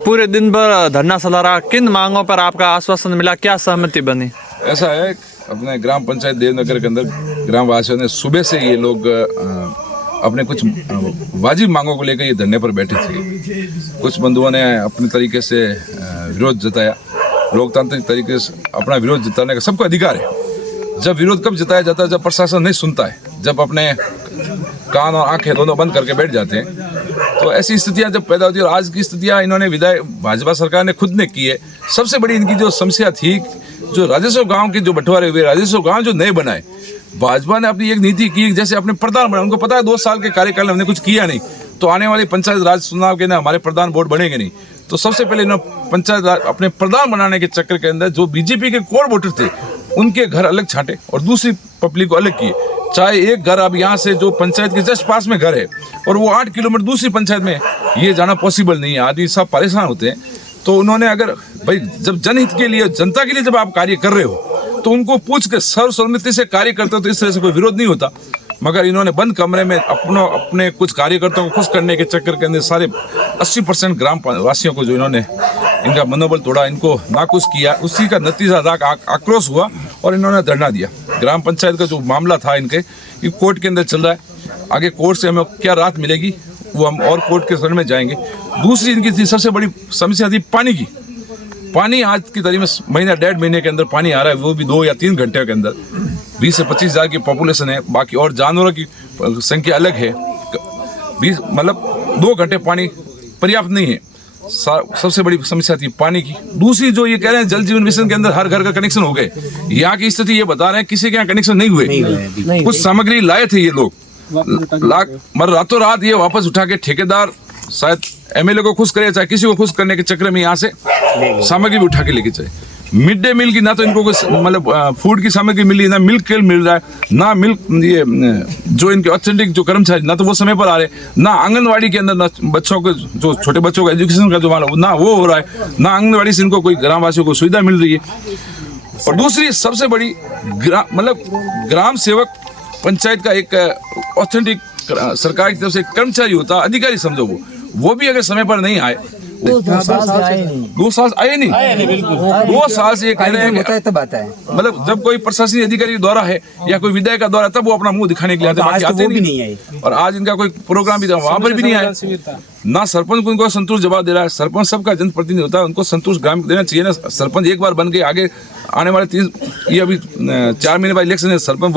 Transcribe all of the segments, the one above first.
पूरे दिन भर धरना चला रहा, किन मांगों पर आपका आश्वासन मिला, क्या सहमति बनी? ऐसा है, अपने ग्राम पंचायत देवनगर के अंदर ग्राम वासियों ने सुबह से ये लोग अपने कुछ वाजिब मांगों को लेकर ये धरने पर बैठे थे। कुछ बंधुओं ने अपने तरीके से विरोध जताया। लोकतांत्रिक तरीके से अपना विरोध जताने का सबको अधिकार है। जब विरोध कब जताया जाता है? जब प्रशासन नहीं सुनता है, जब अपने कान और आंखें दोनों बंद करके बैठ जाते हैं। तो ऐसी स्थितियां जब पैदा होती है, और आज की स्थितियां इन्होंने भाजपा सरकार ने खुद ने की है। सबसे बड़ी इनकी जो समस्या थी, जो राजस्व गांव के जो बंटवारे हुए, राजस्व गांव जो नए बनाए, भाजपा ने अपनी एक नीति की, जैसे अपने प्रधान बने। उनको पता है 2 साल के कार्यकाल में हमने कुछ किया नहीं, तो आने वाले पंचायत राज चुनाव के ना हमारे प्रधान बोर्ड बनेंगे नहीं। तो सबसे पहले इन्होंने पंचायत राज अपने प्रधान बनाने के चक्कर के अंदर जो बीजेपी के कोर वोटर थे उनके घर अलग छांटे और दूसरी पब्लिक को अलग किए। चाहे एक घर अब यहाँ से जो पंचायत के जस्ट पास में घर है और वो 8 किलोमीटर दूसरी पंचायत में, ये जाना पॉसिबल नहीं है। आदमी सब परेशान होते हैं। तो उन्होंने अगर भाई जब जनहित के लिए, जनता के लिए जब आप कार्य कर रहे हो तो उनको पूछ के सर्वसम्मति से कार्य करते हो तो इस तरह से कोई विरोध नहीं होता। मगर इन्होंने बंद कमरे में अपने कुछ कार्यकर्ताओं को खुश करने के चक्कर के अंदर सारे 80% ग्राम वासियों को जो इन्होंने इनका मनोबल तोड़ा, इनको नाखुश किया, उसी का नतीजा आक्रोश हुआ और इन्होंने धरना दिया। ग्राम पंचायत का जो मामला था इनके, ये कोर्ट के अंदर चल रहा है। आगे कोर्ट से हमें क्या राहत मिलेगी वो हम और कोर्ट के शरण में जाएंगे। दूसरी इनकी थी सबसे बड़ी समस्या थी पानी की। पानी आज की तारीख में महीना 1.5 महीने के अंदर पानी आ रहा है, वो भी 2 या 3 घंटे के अंदर। 20 से 25 हज़ार की पॉपुलेशन है, बाकी और जानवरों की संख्या अलग है। 20 मतलब 2 घंटे पानी पर्याप्त नहीं है। सबसे बड़ी समस्या थी पानी की। दूसरी जो ये कह रहे हैं जल जीवन मिशन के अंदर हर घर का कनेक्शन हो गए, यहाँ की स्थिति ये बता रहे हैं किसी के यहाँ कनेक्शन नहीं हुए। कुछ सामग्री लाए थे ये लोग, मगर रातों रात ये वापस उठा के ठेकेदार शायद एमएलए को खुश करे, चाहे किसी को खुश करने के चक्कर में यहाँ से सामग्री भी उठा के लेके जाए। मिड डे मील की ना तो इनको कुछ मतलब फूड की सामग्री मिली, ना मिल्क केल मिल रहा है, ना मिल्क ये जो इनके ऑथेंटिक जो कर्मचारी ना तो वो समय पर आ रहे, ना आंगनवाड़ी के अंदर ना बच्चों को जो छोटे बच्चों का एजुकेशन का जो मामला ना वो हो रहा है, ना आंगनवाड़ी से इनको कोई ग्रामवासियों को सुविधा मिल रही है। और दूसरी सबसे बड़ी ग्राम सेवक पंचायत का एक ऑथेंटिक सरकार की तरफ से कर्मचारी होता, अधिकारी समझो, वो भी अगर समय पर नहीं आए, 2 साल आए नहीं, 2 साल से ये कह रहे हैं मतलब जब कोई प्रशासनिक अधिकारी द्वारा है या कोई विधायक का द्वारा तब वो अपना मुंह दिखाने के लिए आते नहीं है। और आज इनका कोई प्रोग्राम भी था, वहां पर भी नहीं आया। ना सरपंच को उनको संतुष्ट जवाब दे रहा है। सरपंच सबका जनप्रतिनिधि होता है, उनको संतुष्ट ग्राम देना चाहिए ना। सरपंच एक बार बन के आगे आने वाले ये अभी 4 महीने बाद इलेक्शन है, सरपंच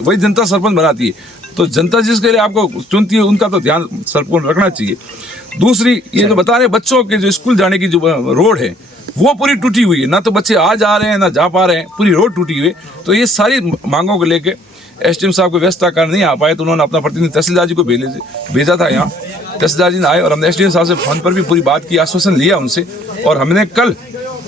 वही जनता सरपंच बनाती है। तो जनता जिसके लिए आपको चुनती है उनका तो ध्यान सरपंच रखना चाहिए। दूसरी ये जो बता रहे बच्चों के जो स्कूल जाने की जो रोड है वो पूरी टूटी हुई है, ना तो बच्चे आ जा रहे हैं ना जा पा रहे हैं, पूरी रोड टूटी हुई है। तो ये सारी मांगों को लेके एसडीएम साहब को व्यवस्था कर नहीं आ पाए, तो उन्होंने अपना प्रतिनिधि तहसीलदार जी को भेजा था यहाँ। तहसीलदार जी ने आए और हमने एसडीएम साहब से फोन पर भी पूरी बात की, आश्वासन लिया उनसे। और हमने कल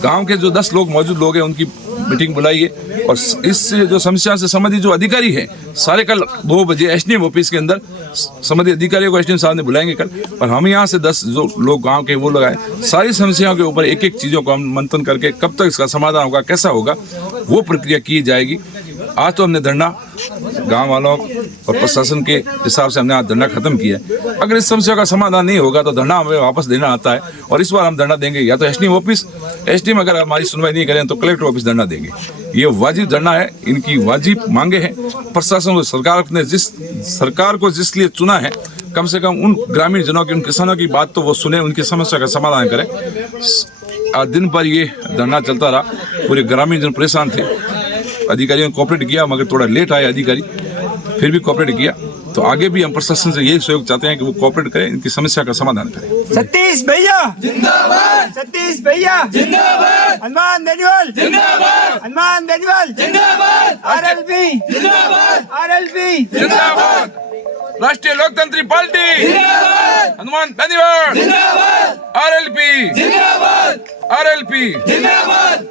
गांव के जो 10 लोग मौजूद लोग हैं उनकी मीटिंग बुलाई है और इस जो समस्या से संबंधित जो अधिकारी हैं सारे कल 2 बजे एसडीएम ऑफिस के अंदर संबंधित अधिकारियों को एसडीएम साहब ने बुलाएंगे कल। और हम यहाँ से 10 जो लोग गांव के वो लगाए, सारी समस्याओं के ऊपर एक चीज़ों को हम मंथन करके कब तक इसका समाधान होगा, कैसा होगा, वो प्रक्रिया की जाएगी। आज तो हमने धरना गांव वालों और प्रशासन के हिसाब से हमने आज धरना खत्म किया है। अगर इस समस्या का समाधान नहीं होगा तो धरना हमें वापस देना आता है और इस बार हम धरना देंगे या तो एसडीएम ऑफिस, एसडीएम अगर हमारी सुनवाई नहीं करें तो कलेक्टर ऑफिस धरना देंगे। ये वाजिब धरना है, इनकी वाजिब मांगे हैं। प्रशासन को सरकार को जिस लिए चुना है, कम से कम उन ग्रामीण जनों की, उन किसानों की बात तो वो सुने, उनकी समस्या का समाधान करें। आज दिन भर ये धरना चलता रहा, पूरे ग्रामीण जन परेशान थे। अधिकारियों ने कोऑपरेट किया, मगर थोड़ा लेट आए अधिकारी, फिर भी कोऑपरेट किया। तो आगे भी हम प्रशासन से यही सहयोग चाहते हैं कि वो कोऑपरेट करें, इनकी समस्या का समाधान करें। सतीश भैया जिंदाबाद, सतीश भैया जिंदाबाद, हनुमान बेनीवाल जिंदाबाद, हनुमान बेनीवाल जिंदाबाद, आरएलपी जिंदाबाद, आरएलपी जिंदाबाद, राष्ट्रीय लोकतांत्रिक पार्टी जिंदाबाद, हनुमान बेनीवाल जिंदाबाद, आरएलपी जिंदाबाद, आरएलपी जिंदाबाद।